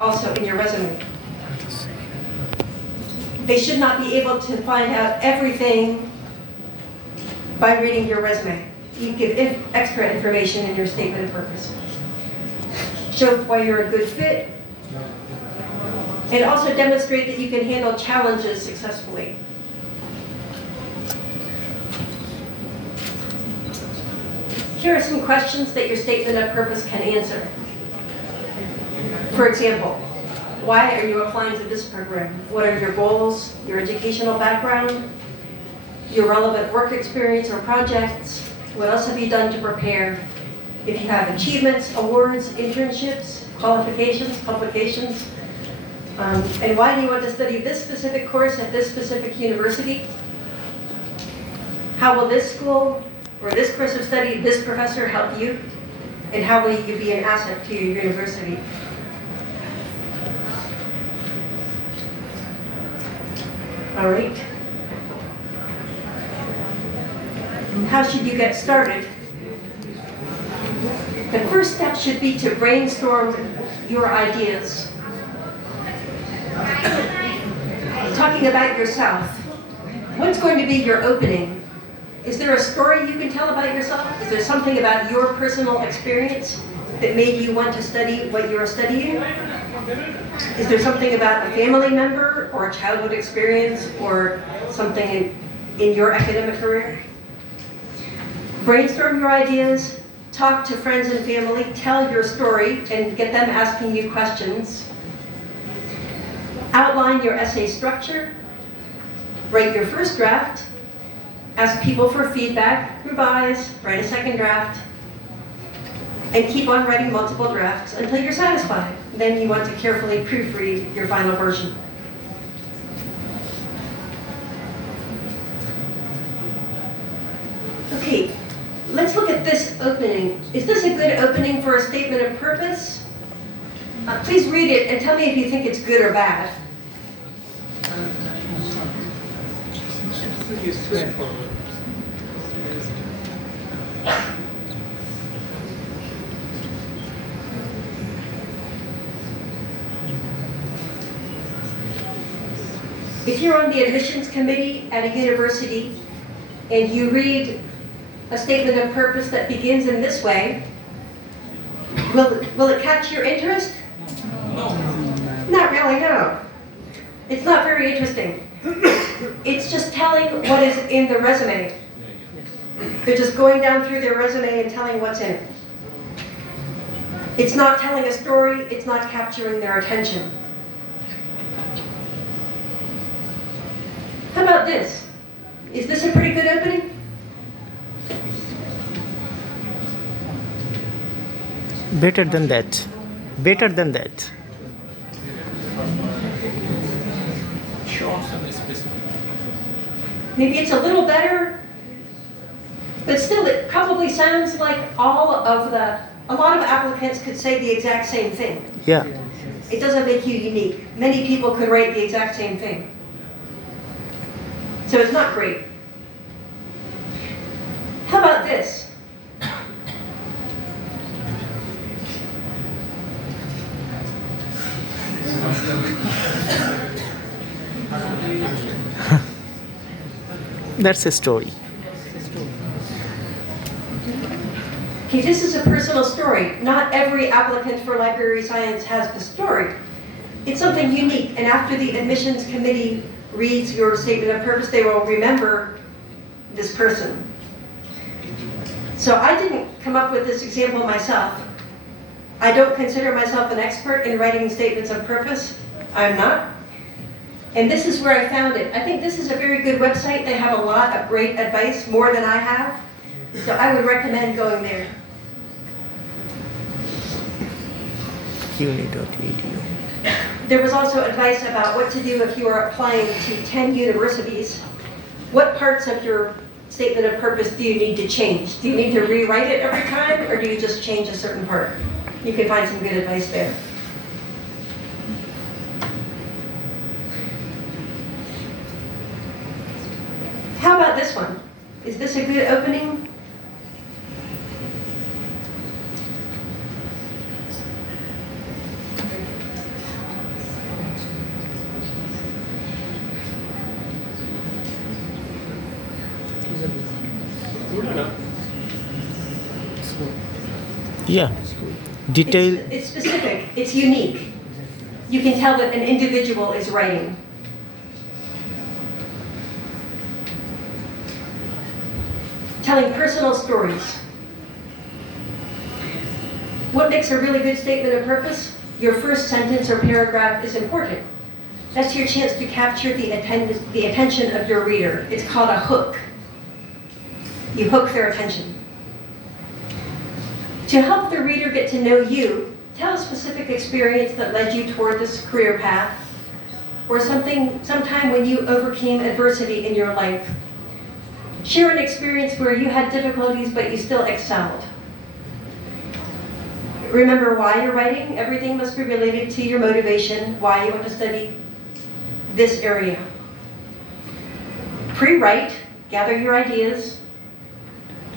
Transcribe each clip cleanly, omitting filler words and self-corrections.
also in your resume. They should not be able to find out everything by reading your resume. You give extra information in your statement of purpose. Show why you're a good fit, and also demonstrate that you can handle challenges successfully. Here are some questions that your statement of purpose can answer. For example, why are you applying to this program? What are your goals, your educational background, your relevant work experience or projects? What else have you done to prepare? If you have achievements, awards, internships, qualifications, publications, and why do you want to study this specific course at this specific university? How will this school or this course of study, this professor help you? And how will you be an asset to your university? All right. How should you get started? The first step should be to brainstorm your ideas. Talking about yourself. What's going to be your opening? Is there a story you can tell about yourself? Is there something about your personal experience that made you want to study what you are studying? Is there something about a family member or a childhood experience or something in your academic career? Brainstorm your ideas, talk to friends and family, tell your story, and get them asking you questions. Outline your essay structure, write your first draft, ask people for feedback, revise, write a second draft, and keep on writing multiple drafts until you're satisfied. Then you want to carefully proofread your final version. Okay, let's look at this opening. Is this a good opening for a statement of purpose? Please read it and tell me if you think it's good or bad. If you're on the admissions committee at a university and you read a statement of purpose that begins in this way, will it catch your interest? No. Not really, no. It's not very interesting. It's just telling what is in the resume. They're just going down through their resume and telling what's in it. It's not telling a story, it's not capturing their attention. How about this? Is this a pretty good opening? Better than that. Better than that. Maybe it's a little better, but still it probably sounds like a lot of applicants could say the exact same thing. Yeah. It doesn't make you unique. Many people could write the exact same thing. So it's not great. How about this? That's a story. Okay, this is a personal story. Not every applicant for library science has a story. It's something unique, and after the admissions committee reads your statement of purpose, they will remember this person. So I didn't come up with this example myself. I don't consider myself an expert in writing statements of purpose. I'm not. And this is where I found it. I think this is a very good website. They have a lot of great advice, more than I have. So I would recommend going there. uni.edu. There was also advice about what to do if you are applying to 10 universities. What parts of your statement of purpose do you need to change? Do you need to rewrite it every time, or do you just change a certain part? You can find some good advice there. How about this one? Is this a good opening? Yeah. Detail. It's specific, it's unique. You can tell that an individual is writing. Telling personal stories. What makes a really good statement of purpose? Your first sentence or paragraph is important. That's your chance to capture the attention of your reader. It's called a hook. You hook their attention. To help the reader get to know you, tell a specific experience that led you toward this career path, or sometime when you overcame adversity in your life. Share an experience where you had difficulties but you still excelled. Remember why you're writing. Everything must be related to your motivation, why you want to study this area. Pre-write, gather your ideas,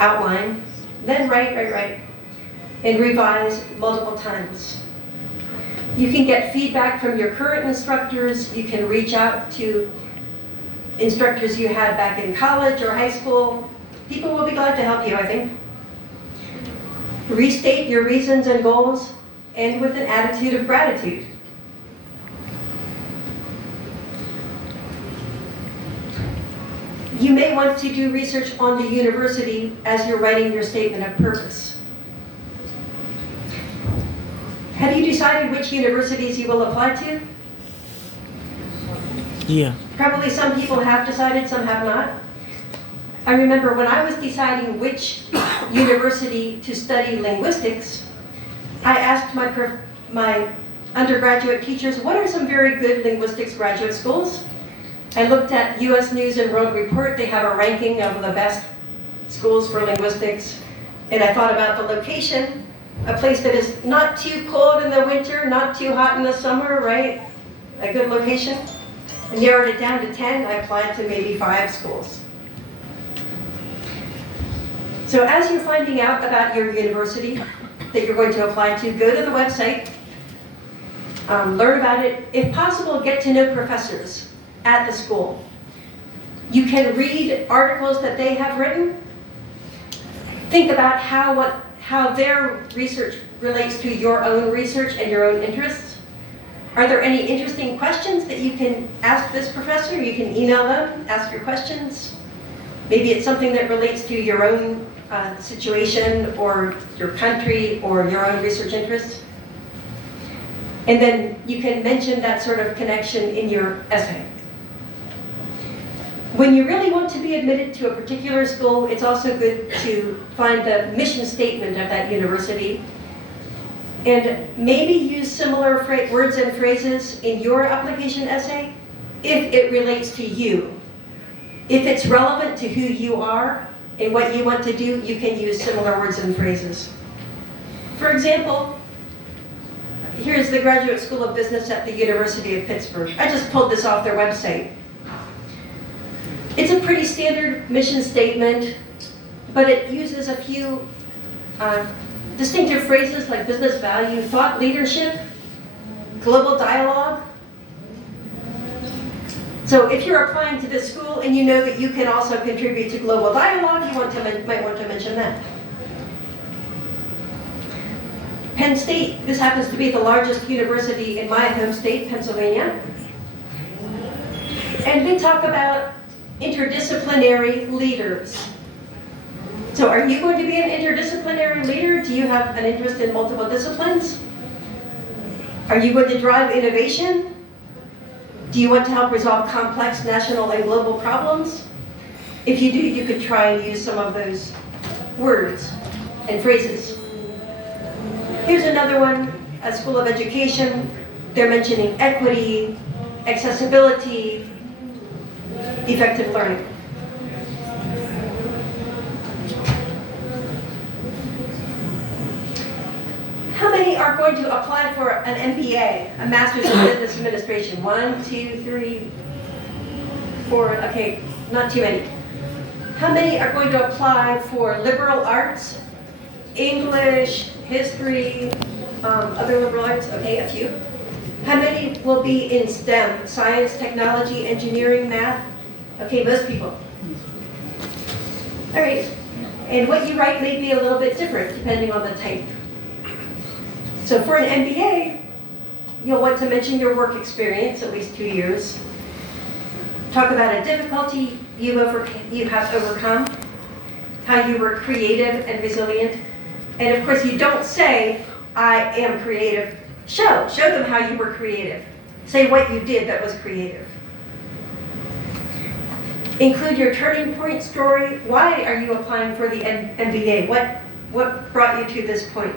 outline, then write, and revise multiple times. You can get feedback from your current instructors. You can reach out to instructors you had back in college or high school. People will be glad to help you, I think. Restate your reasons and goals, and with an attitude of gratitude. You may want to do research on the university as you're writing your statement of purpose. Have you decided which universities you will apply to? Yeah. Probably some people have decided, some have not. I remember when I was deciding which university to study linguistics, I asked my undergraduate teachers, what are some very good linguistics graduate schools? I looked at US News and World Report. They have a ranking of the best schools for linguistics. And I thought about the location, a place that is not too cold in the winter, not too hot in the summer, right? A good location. I narrowed it down to 10. I applied to maybe 5 schools. So as you're finding out about your university that you're going to apply to, go to the website, learn about it. If possible, get to know professors at the school. You can read articles that they have written. Think about how their research relates to your own research and your own interests. Are there any interesting questions that you can ask this professor? You can email them, ask your questions. Maybe it's something that relates to your own situation or your country or your own research interests. And then you can mention that sort of connection in your essay. When you really want to be admitted to a particular school, it's also good to find the mission statement of that university and maybe use similar words and phrases in your application essay if it relates to you. If it's relevant to who you are and what you want to do, you can use similar words and phrases. For example, here's the Graduate School of Business at the University of Pittsburgh. I just pulled this off their website. It's a pretty standard mission statement, but it uses a few distinctive phrases like business value, thought leadership, global dialogue. So if you're applying to this school and you know that you can also contribute to global dialogue, you might want to mention that. Penn State, this happens to be the largest university in my home state, Pennsylvania. And they talk about interdisciplinary leaders. So are you going to be an interdisciplinary leader? Do you have an interest in multiple disciplines? Are you going to drive innovation? Do you want to help resolve complex national and global problems? If you do, you could try and use some of those words and phrases. Here's another one, a School of Education. They're mentioning equity, accessibility, effective learning. How many are going to apply for an MBA, a Master's in Business Administration? 1, 2, 3, 4, okay, not too many. How many are going to apply for liberal arts, English, history, other liberal arts? Okay, a few. How many will be in STEM, science, technology, engineering, math? Okay, most people. All right, and what you write may be a little bit different depending on the type So for an MBA, you'll want to mention your work experience, at least 2 years. Talk about a difficulty you have overcome, how you were creative and resilient. And of course, you don't say, I am creative. Show them how you were creative. Say what you did that was creative. Include your turning point story. Why are you applying for the MBA? What brought you to this point?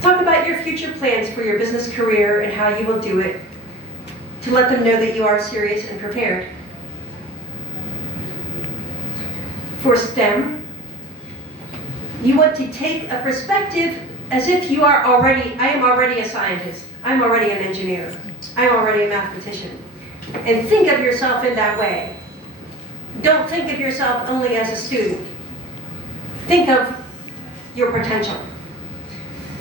Talk about your future plans for your business career and how you will do it, to let them know that you are serious and prepared. For STEM, you want to take a perspective as if you are already, I am already a scientist, I'm already an engineer, I'm already a mathematician. And think of yourself in that way. Don't think of yourself only as a student. Think of your potential.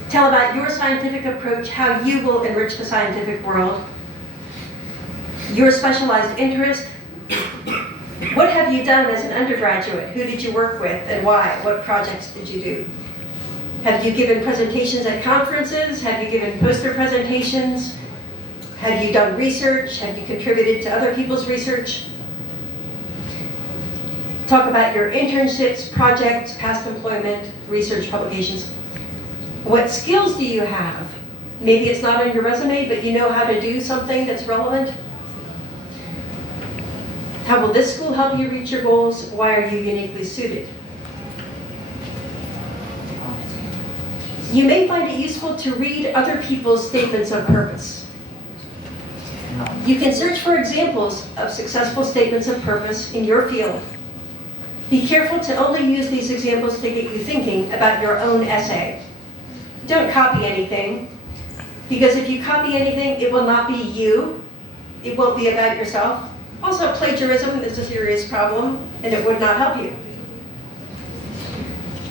Tell about your scientific approach, how you will enrich the scientific world, your specialized interest. What have you done as an undergraduate? Who did you work with and why? What projects did you do? Have you given presentations at conferences? Have you given poster presentations? Have you done research? Have you contributed to other people's research? Talk about your internships, projects, past employment, research publications. What skills do you have? Maybe it's not on your resume, but you know how to do something that's relevant. How will this school help you reach your goals? Why are you uniquely suited? You may find it useful to read other people's statements of purpose. You can search for examples of successful statements of purpose in your field. Be careful to only use these examples to get you thinking about your own essay. Don't copy anything, because if you copy anything, it will not be you. It won't be about yourself. Also, plagiarism is a serious problem, and it would not help you.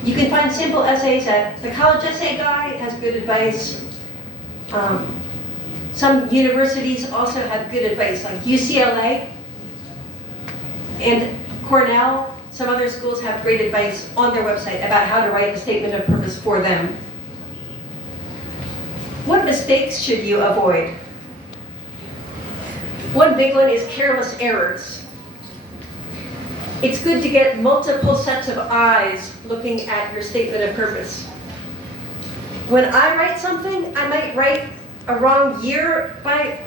You can find simple essays at the College Essay Guide has good advice. Some universities also have good advice, like UCLA and Cornell. Some other schools have great advice on their website about how to write a statement of purpose for them. What mistakes should you avoid? One big one is careless errors. It's good to get multiple sets of eyes looking at your statement of purpose. When I write something, I might write a wrong year by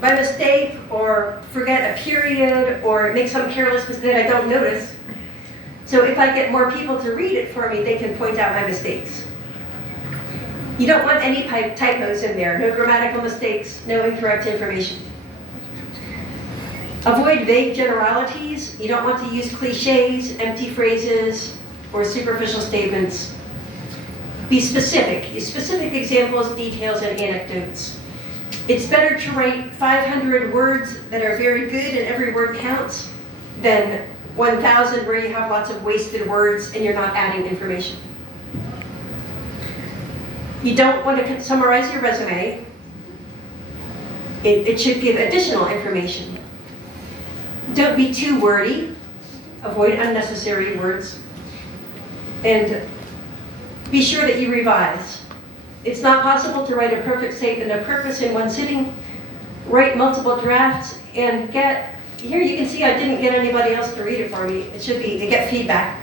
mistake, or forget a period, or make some careless mistake I don't notice. So if I get more people to read it for me, they can point out my mistakes. You don't want any typos in there, no grammatical mistakes, no incorrect information. Avoid vague generalities. You don't want to use cliches, empty phrases, or superficial statements. Be specific. Use specific examples, details, and anecdotes. It's better to write 500 words that are very good and every word counts than 1,000 where you have lots of wasted words and you're not adding information. You don't want to summarize your resume. It should give additional information. Don't be too wordy. Avoid unnecessary words. And be sure that you revise. It's not possible to write a perfect statement of purpose in one sitting. Write multiple drafts and here you can see I didn't get anybody else to read it for me. It should be to get feedback.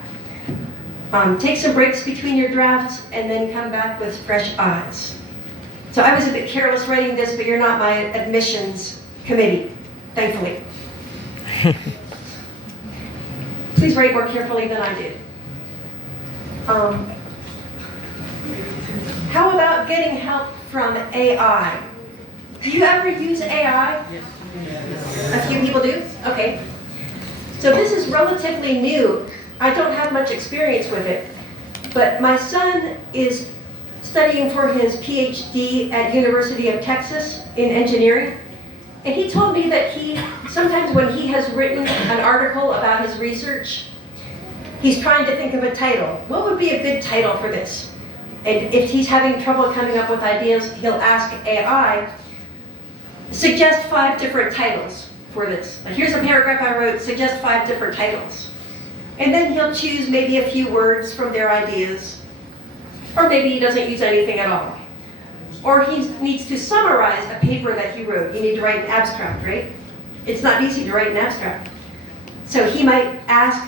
Take some breaks between your drafts and then come back with fresh eyes. So I was a bit careless writing this, but you're not my admissions committee, thankfully. Please write more carefully than I did. How about getting help from AI? Do you ever use AI? A few people do? Okay. So this is relatively new. I don't have much experience with it, but my son is studying for his PhD at University of Texas in engineering. And he told me that sometimes when he has written an article about his research, he's trying to think of a title. What would be a good title for this? And if he's having trouble coming up with ideas, he'll ask AI, suggest 5 different titles for this. Like, here's a paragraph I wrote, suggest 5 different titles. And then he'll choose maybe a few words from their ideas. Or maybe he doesn't use anything at all. Or he needs to summarize a paper that he wrote. You need to write an abstract, right? It's not easy to write an abstract. So he might ask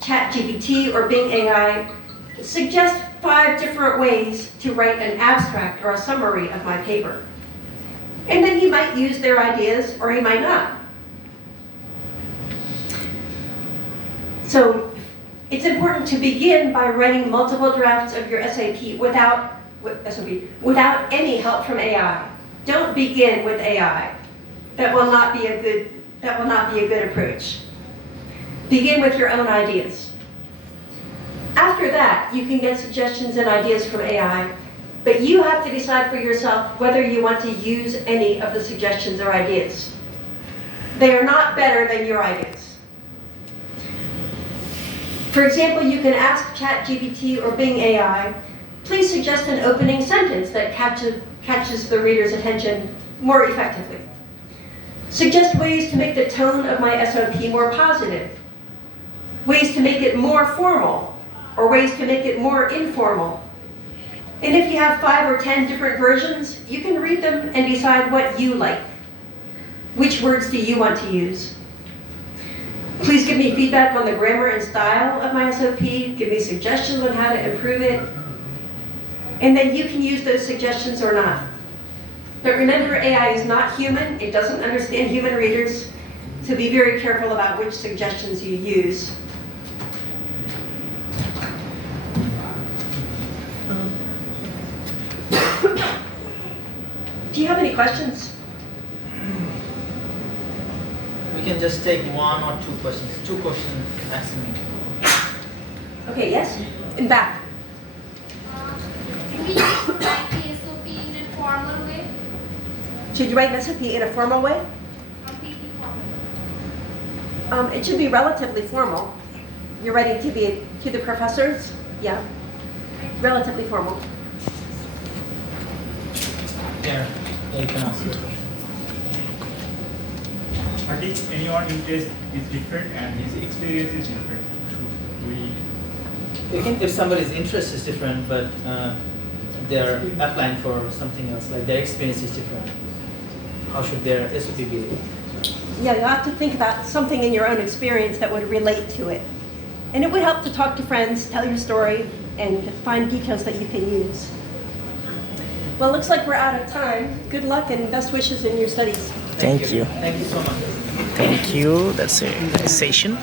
ChatGPT or Bing AI, suggest 5 different ways to write an abstract or a summary of my paper. And then he might use their ideas or he might not. So it's important to begin by writing multiple drafts of your SOP without any help from AI. Don't begin with AI. That will not be a good approach. Begin with your own ideas. After that, you can get suggestions and ideas from AI, but you have to decide for yourself whether you want to use any of the suggestions or ideas. They are not better than your ideas. For example, you can ask ChatGPT or Bing AI, please suggest an opening sentence that catches the reader's attention more effectively. Suggest ways to make the tone of my SOP more positive, ways to make it more formal, or ways to make it more informal. And if you have 5 or 10 different versions, you can read them and decide what you like. Which words do you want to use? Please give me feedback on the grammar and style of my SOP. Give me suggestions on how to improve it. And then you can use those suggestions or not. But remember, AI is not human. It doesn't understand human readers. So be very careful about which suggestions you use. Do you have any questions? We can just take 1 or 2 questions. 2 questions maximum. Okay, yes? In back. Do we write the SOP in a formal way? Should you write an SOP in a formal way? Completely formal. It should be relatively formal. You're writing to the professors? Yeah. Relatively formal. Yeah, you can ask it. I think anyone's interest is different and his experience is different. If somebody's interest is different, but they're applying for something else, like their experience is different, how should their SOP be? Yeah, you have to think about something in your own experience that would relate to it. And it would help to talk to friends, tell your story, and find details that you can use. Well, it looks like we're out of time. Good luck and best wishes in your studies. Thank you. Thank you so much. Thank you. That's a nice session.